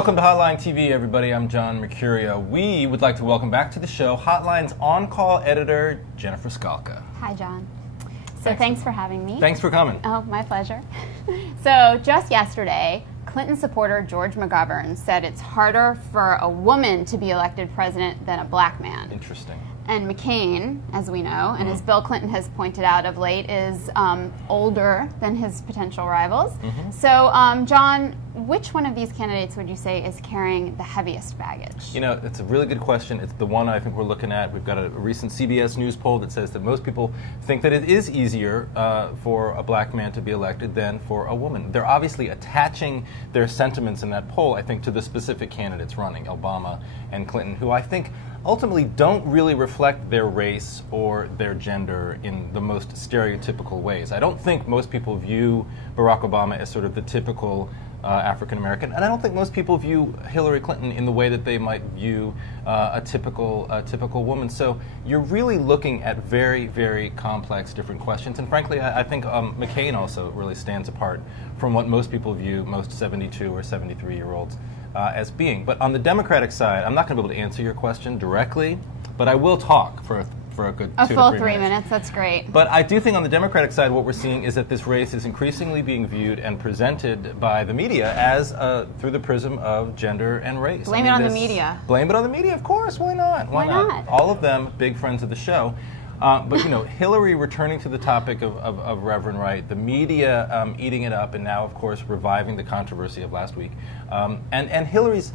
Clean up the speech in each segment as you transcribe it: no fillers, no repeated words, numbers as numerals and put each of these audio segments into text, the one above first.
Welcome to Hotline TV, everybody. I'm John Mercurio. We would like to welcome back to the show Hotline's on-call editor, Jennifer Skalka. Hi, John. So thanks for having me. Thanks for coming. Oh, my pleasure. So just yesterday, Clinton supporter George McGovern said it's harder for a woman to be elected president than a black man. Interesting. And McCain, as we know, and as Bill Clinton has pointed out of late, is older than his potential rivals. So, John, which one of these candidates would you say is carrying the heaviest baggage? You know, it's a really good question. It's the one I think we're looking at. We've got a recent CBS News poll that says that most people think that it is easier for a black man to be elected than for a woman. They're obviously attaching their sentiments in that poll, I think, to the specific candidates running, Obama and Clinton, who I think ultimately don't really reflect their race or their gender in the most stereotypical ways. I don't think most people view Barack Obama as sort of the typical African American, and I don't think most people view Hillary Clinton in the way that they might view a typical woman. So you're really looking at very, very complex, different questions. And frankly, I think McCain also really stands apart from what most people view most 72 or 73-year-olds as being. But on the Democratic side, I'm not going to be able to answer your question directly, but I will talk for a good 2 to 3 minutes. A full 3 minutes, that's great. But I do think on the Democratic side, what we're seeing is that this race is increasingly being viewed and presented by the media as through the prism of gender and race. Blame it on the media. Blame it on the media, of course. Why not? Why not? All of them big friends of the show. But, you know, Hillary returning to the topic of Reverend Wright, the media eating it up, and now, of course, reviving the controversy of last week. And Hillary's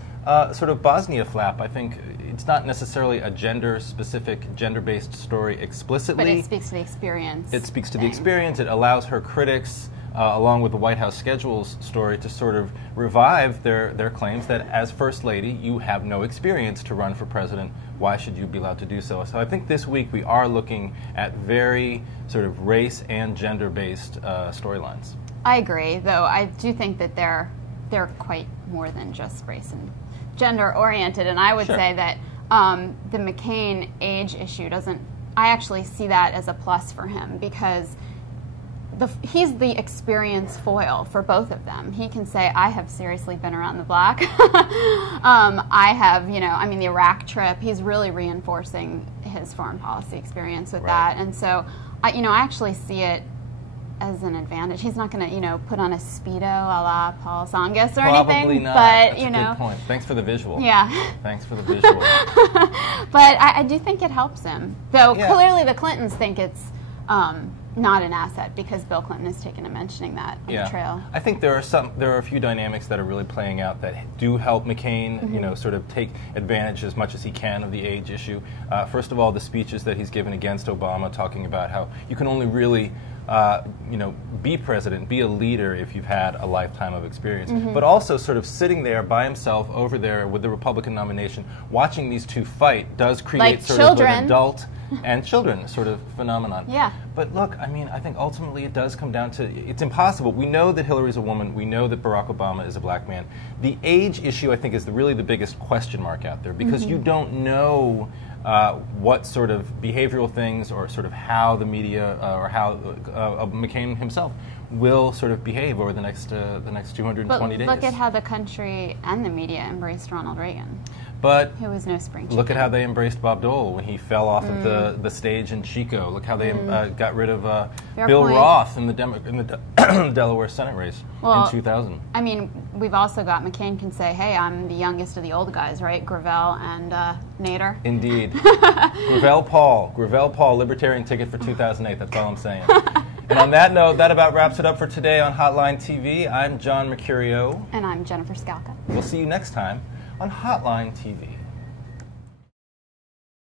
sort of Bosnia flap, I think it's not necessarily a gender-specific, gender-based story explicitly. But it speaks to the experience. It speaks to the experience. It allows her critics, along with the White House schedules story, to sort of revive their claims that as First Lady, you have no experience to run for president. Why should you be allowed to do so? So I think this week we are looking at very sort of race and gender-based storylines. I agree, though I do think that they're quite more than just race and gender-oriented, and I would say that the McCain age issue doesn't, I actually see that as a plus for him, because he's the experience foil for both of them. He can say, I have seriously been around the block. I have, you know, I mean, the Iraq trip, he's really reinforcing his foreign policy experience with that. And so, I actually see it as an advantage. He's not going to, you know, put on a Speedo a la Paul Tsongas or anything. Probably not. But, That's you a know. good point. Thanks for the visual. Yeah. Thanks for the visual. But I do think it helps him. Though clearly the Clintons think it's not an asset, because Bill Clinton has taken to mentioning that on the trail. I think there are a few dynamics that are really playing out that do help McCain, you know, sort of take advantage as much as he can of the age issue. First of all, the speeches that he's given against Obama, talking about how you can only really you know, be president, be a leader if you've had a lifetime of experience. But also sort of sitting there by himself over there with the Republican nomination, watching these two fight does create like sort of an adult and children sort of phenomenon. Yeah. But look, I mean, I think ultimately it does come down to, it's impossible. We know that Hillary's a woman. We know that Barack Obama is a black man. The age issue, I think, is really the biggest question mark out there, because you don't know what sort of behavioral things, or sort of how the media or how McCain himself will sort of behave over the next 220 days. Look at how the country and the media embraced Ronald Reagan. But who was no spring chicken. Look at how they embraced Bob Dole when he fell off of the stage in Chico. Look how they got rid of Bill Roth in the Delaware Senate race in 2000. I mean, we've also got McCain can say, hey, I'm the youngest of the old guys, right? Gravel and Nader. Indeed. Gravel Paul, Libertarian ticket for 2008. That's all I'm saying. And on that note, that about wraps it up for today on Hotline TV. I'm John Mercurio. And I'm Jennifer Skalka. We'll see you next time on Hotline TV.